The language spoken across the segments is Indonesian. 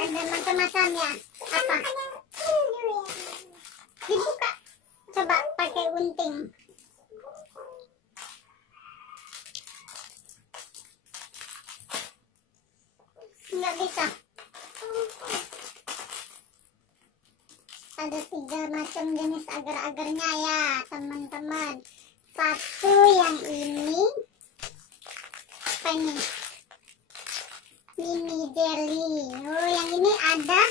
Ada macam-macamnya. Apa? Dibuka. Coba pakai gunting. Nggak bisa. Ada 3 macam jenis agar-agarnya ya teman-teman. Satu yang ini, apa ini? Mini jelly. Oh, yang ini ada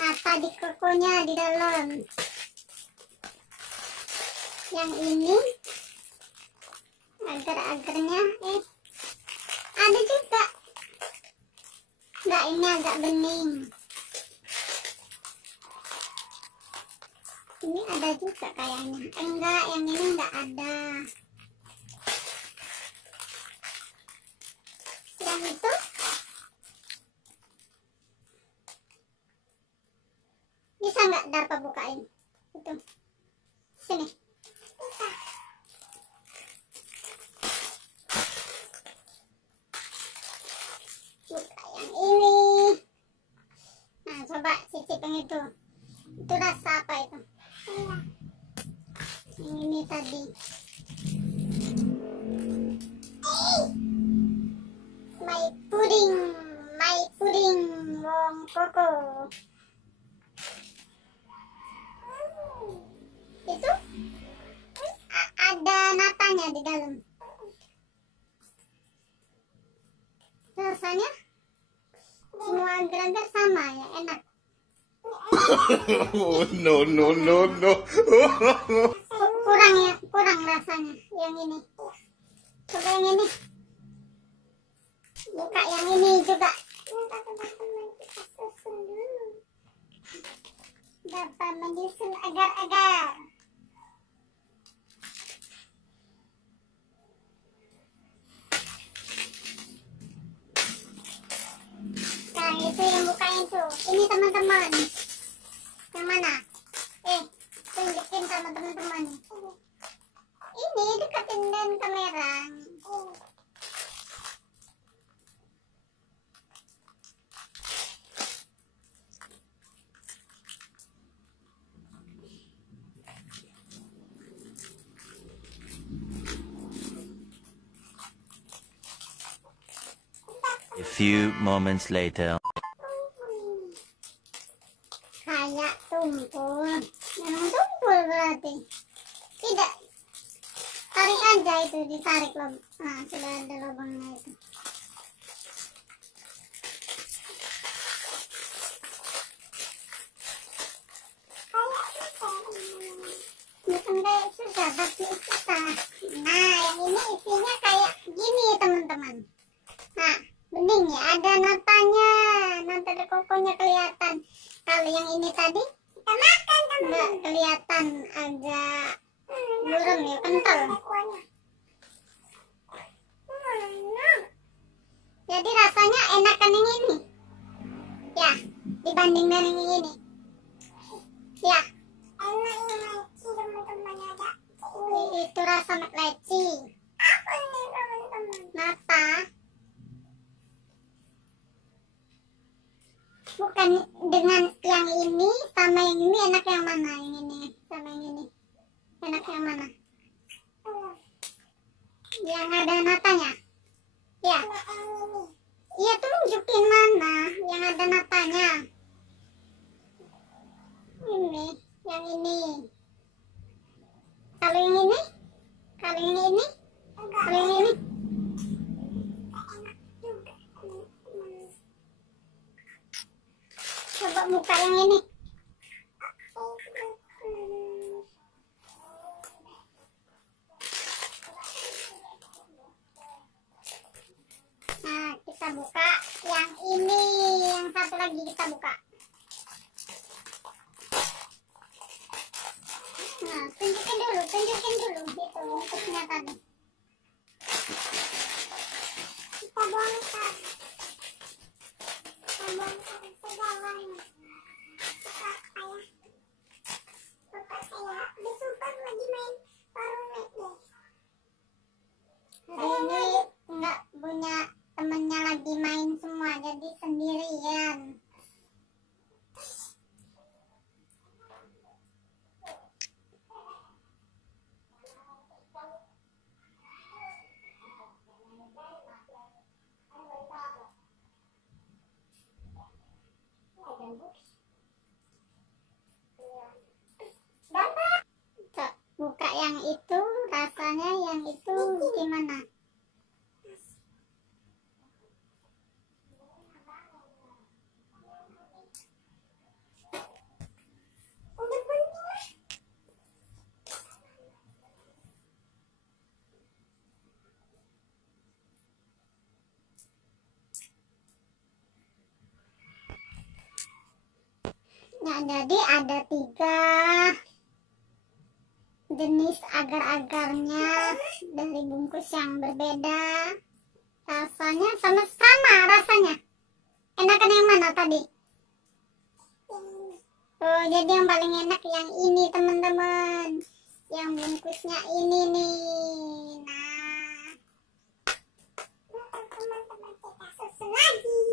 nata di kokonya di dalam. Yang ini agar-agarnya ada juga. Enggak, ini agak bening. Ini ada juga kayaknya. Enggak, yang ini enggak ada. Yang itu bisa nggak dapat bukain? Itu sini. Buka yang ini. Nah, coba cicip yang itu. Itu rasa apa itu? Yang ini tadi. My pudding, wong koko. Itu ada natanya di dalam. Rasanya semua agar-agar sama ya, enak. No. Kurang ya, kurang rasanya yang ini. Coba yang ini. Buka yang ini juga. Daffa menyusun agar-agar. Nah, itu yang bukain tuh. Ini teman-teman. Yang mana? Tunjukin sama teman-teman. Ini deketin dan kamera. A few moments later. Kayak tumpul. Memang tumpul berarti. Tidak. Tarik aja itu, ditarik loh. Nah, sudah ada lubangnya itu. Bukan kayak susah, tapi susah. Nah, yang ini isinya kayak gini teman-teman. Nah, bening ya, ada natanya, nata de kokonya kelihatan. Kalau yang ini tadi kita makan nggak kelihatan, agak buram ya, kental. Jadi rasanya enakan yang ini ya dibanding dengan yang ini ya. Itu rasa leci nata. Bukan dengan yang ini sama yang ini, enak yang mana? Yang ini sama yang ini enak yang mana? Yang ada natanya ya. Iya, tunjukin mana yang ada natanya. Ini yang ini. Kalau yang ini, kalau yang ini, kalau yang ini. Coba buka yang ini. Nah, kita buka yang ini. Yang satu lagi kita buka. Nah, tunjukin dulu itu untuknya tadi. Kita bongkar segalanya. Bapak saya besok lagi main warnet deh. Hari ini nggak punya temennya lagi main semua, jadi sendiri Cok, buka yang itu, rasanya yang itu gimana? Nah, jadi ada 3 jenis agar-agarnya dari bungkus yang berbeda. Rasanya sama-sama rasanya. Enakan yang mana tadi? Oh, jadi yang paling enak yang ini teman-teman. Yang bungkusnya ini nih. Nah, teman-teman kita susun lagi.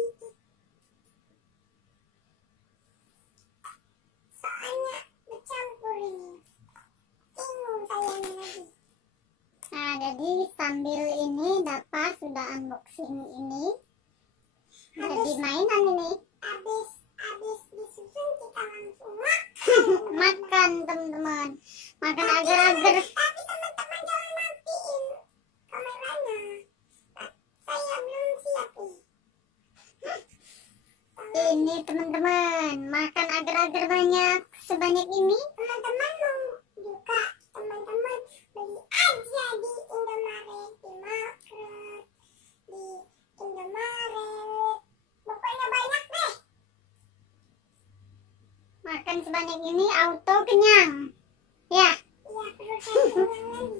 Soalnya bercampur ini. Bingung sayangnya lagi. Nah, jadi sambil ini Daffa sudah unboxing ini. Jadi mainan ini. Habis disusun kita langsung makan. Makan teman-teman. Makan agar-agar. Tapi teman-teman jangan matiin kameranya. Saya belum siap nih. Ini teman-teman, makan agar-agar banyak sebanyak ini. Teman-teman mau juga teman-teman beli aja di Indomaret, di Market, di Indomaret. Pokoknya banyak deh. Makan sebanyak ini auto kenyang. Ya. Iya, perut saya kenyang lagi.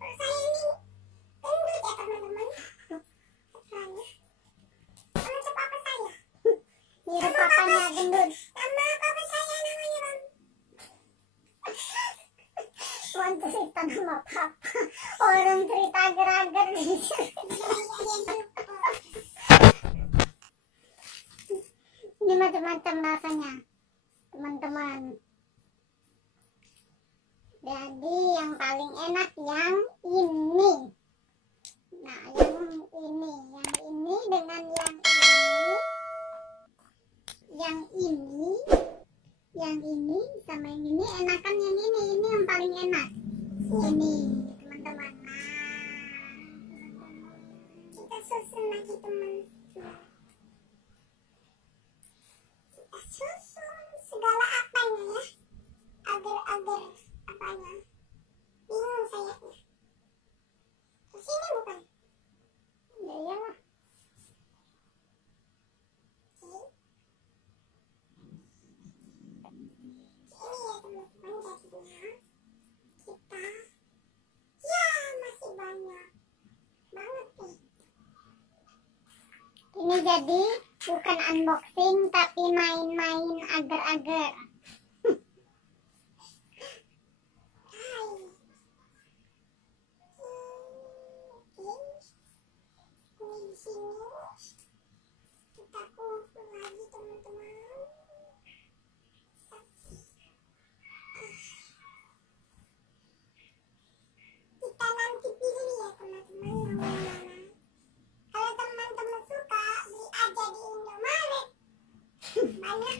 Perut saya ini gendut ya teman-teman. Soalnya sama papa saya. Mirip papanya gendut. Nama papa saya namanya Bang. Tuan cerita nama papa. Orang cerita agar-agar nih. Ini macam-macam rasanya teman-teman. Jadi yang paling enak yang ini. Nah, yang ini dengan yang ini sama yang ini enakan yang ini yang paling enak. Ini teman-teman. Nah, kita susun lagi teman-teman. Kita susun segala apanya ya. Agar-agar apanya. Bingung saya. Terus ini bukan? Ya iyalah. Ini jadi bukan unboxing tapi main-main agar-agar. Ini di sini kita kumpul lagi teman-teman. Kita nanti pilih ya teman-teman yang mana. Kalau teman-teman suka beli aja di Indomaret. Banyak.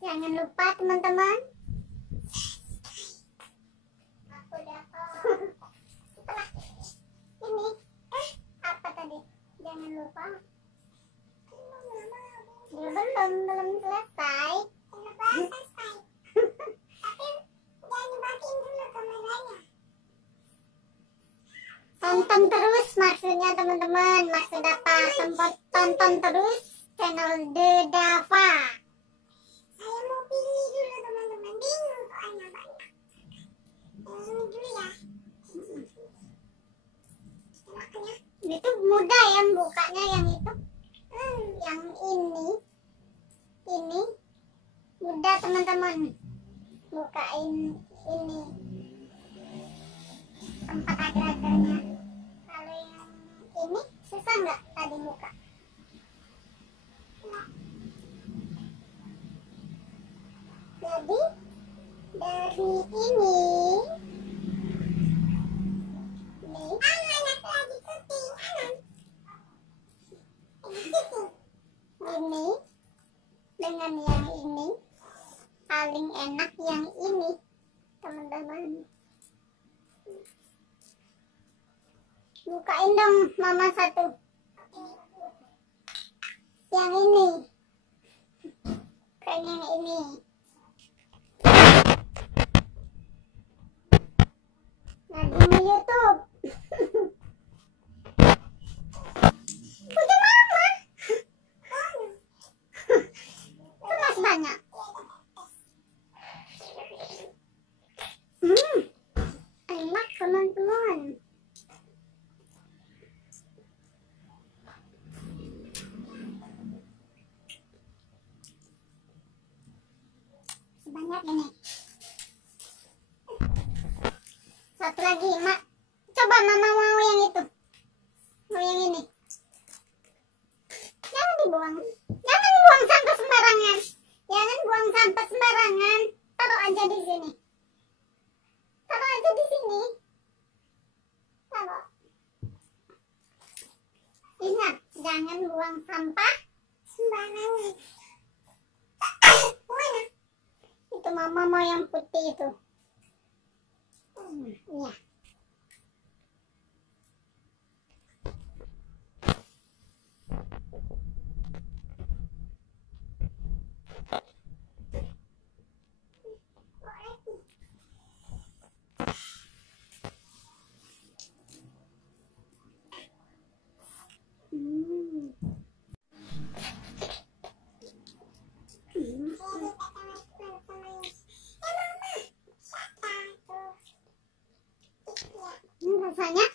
Jangan lupa teman-teman. Aku dapat. Ini apa tadi? Jangan lupa. Belum selesai. Tapi jangan dimatiin dulu kameranya. Tonton terus maksudnya teman-teman. Maksud apa? Tonton terus channel Daffa. Saya mau pilih dulu teman-teman. Bingung soalnya banyak. Yang ini dulu ya. Makanya itu mudah yang bukanya yang itu. Yang ini mudah teman-teman. Bukain ini tempat agar-agarnya. Kalau yang ini susah nggak tadi buka? Nah. Jadi dari ini anak lagi syuting ini dengan paling enak yang ini, teman-teman. Bukain dong mama satu. Yang ini. Bukain yang ini. Lagi di YouTube. Punya mama. Itu masih banyak. Enak teman-teman. Sebanyak ini. Satu lagi, Mak. Coba mama mau yang itu. Mau yang ini. Jangan dibuang. Jangan buang sampah sembarangan. Jangan buang sampah sembarangan. Taruh aja di sini. Taruh aja di sini. Taruh. Ingat, jangan buang sampah sembarangan. Mana? Itu mama mau yang putih itu. Iya. Rasanya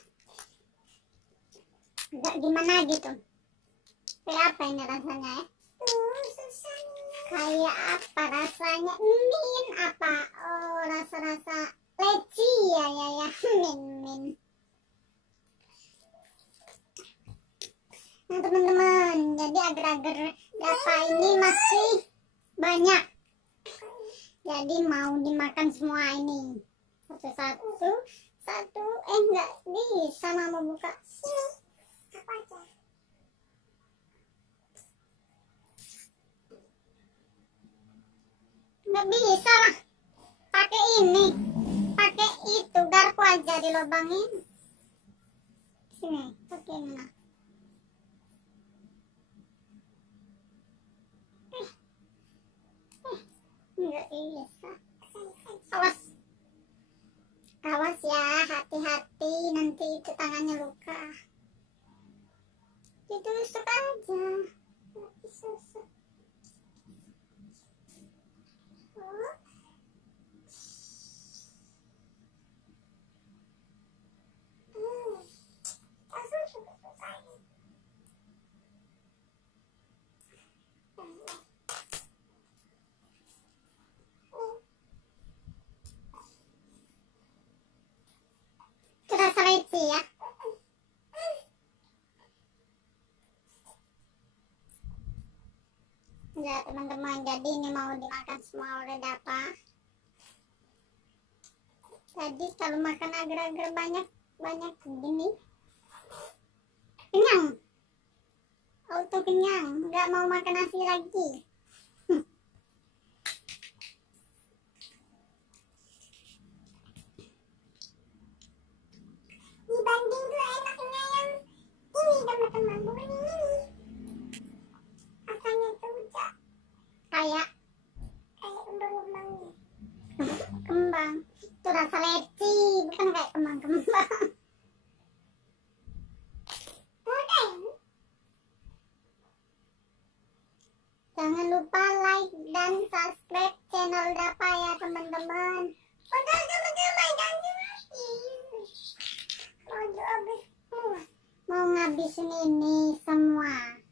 agak gimana gitu. Kayak apa ini rasanya ya? Kayak apa rasanya? Min apa? Oh, rasa-rasa leci ya. Min. Nah teman-teman, jadi agar-agar Daffa ini masih banyak. Jadi mau dimakan semua ini. Satu-satu. Enggak bisa mama buka. Sini. Apa aja? Enggak bisa lah. Pakai ini. Pakai itu garpu aja dilobangin. Sini, pakai ini lah. Enggak bisa. Awas ya, hati-hati, nanti itu tangannya luka. Ditusuk aja. Disusuk. Terasa leci ya. Ya teman-teman, jadi ini mau dimakan semua oleh Daffa. Tadi kalau makan agar-agar banyak begini, kenyang, auto kenyang, nggak mau makan nasi lagi. Dibanding tuh enaknya yang ini teman-teman, bukan yang ini. Rasanya tuh kayak kembang-kembangnya. Kembang itu rasa leci, bukan kayak kembang-kembang. Jangan lupa like dan subscribe channel Daffa ya teman-teman. Udah teman-teman, jangan mau ngabisin ini semua.